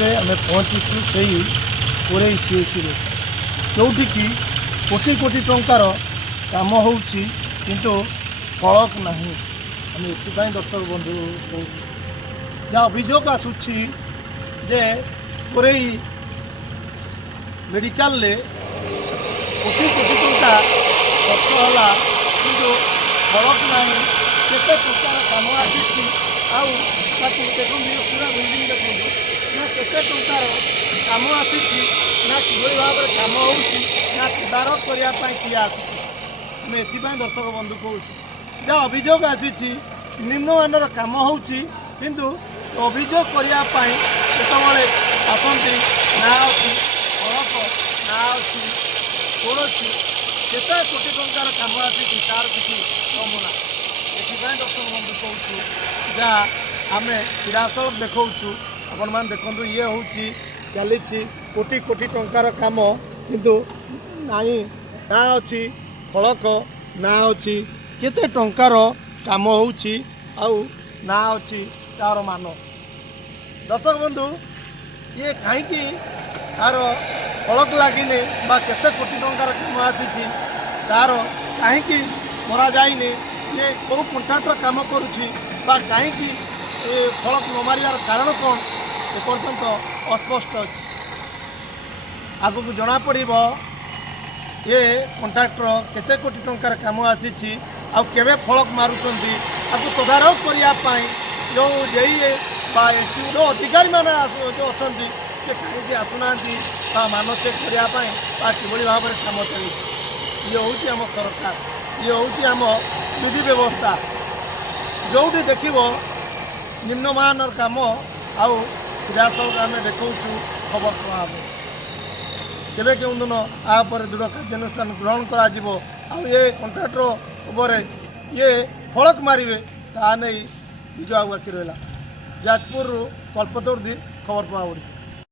में आम पहुँचुचु से कोरे सीएससी जोटि की कोटी कोटी टंकार काम हो किंतु फलक ना आम ये दर्शक बंधु कहूँ जहाँ अभियोग आसूची जे कोरे मेडिकल ले कोटी कोटी टंका खर्च होला किंतु फलक ना केते प्रकार काम आसी देखो पूरा बिल्डिंग देखो ना केते टंकार काम आसी ना कि भाव में काम हो तदारक करने किए आम ये दर्शक बंधु कहूँ जहाँ अभियोग आसी निम्नमानर काम हो किंतु अभियोग करने जिते आसती ना अच्छी फलक ना अच्छी कौन केते कोटी टंकार काम आसी तार किसी नमूना ये दर्शक बंधु कहूँ जहाँ आम सीधासल देखा आपण मैंने देखो ये हूँ चली कोटी कोटी टंकार काम किंतु नाई ना अच्छी फलक ना अच्छी केते टंकार काम हो ना अच्छी तार मान दर्शक बंधु ये कहीं तार फलक लगिने केते कोटी टंकार काम आसी तार कहीं मरा जाइने ये कौ कंट्राक्टर काम करुँची कहीं फलक न मारियार कारण कौन एपर्यंत अस्पष्ट अच्छी आगु को जना पड़ ये कंट्राक्टर केते कोटी टंकार काम आसी केवे फलक मारुंट आपको तदारक करने जो जेई एसडीओ अधिकारी मैंने जो अच्छा कहीं आसुना मान चेक करने कि भाव में काम चली ये हूँ आम सरकार ये हूँ आम विधि व्यवस्था जोटी देख निम्नमान काम आउ सीधासल आम देखा खबर प्रभाव केवे केउं दिन आपर दृढ़ कार्यानुष्ठान ग्रहण कर ये कंट्राक्टर उपर ये फलक मारे ता नहीं विजय बाकी रहा जाजपुर कल्पतरू खबर प्रभाव ओडिशा।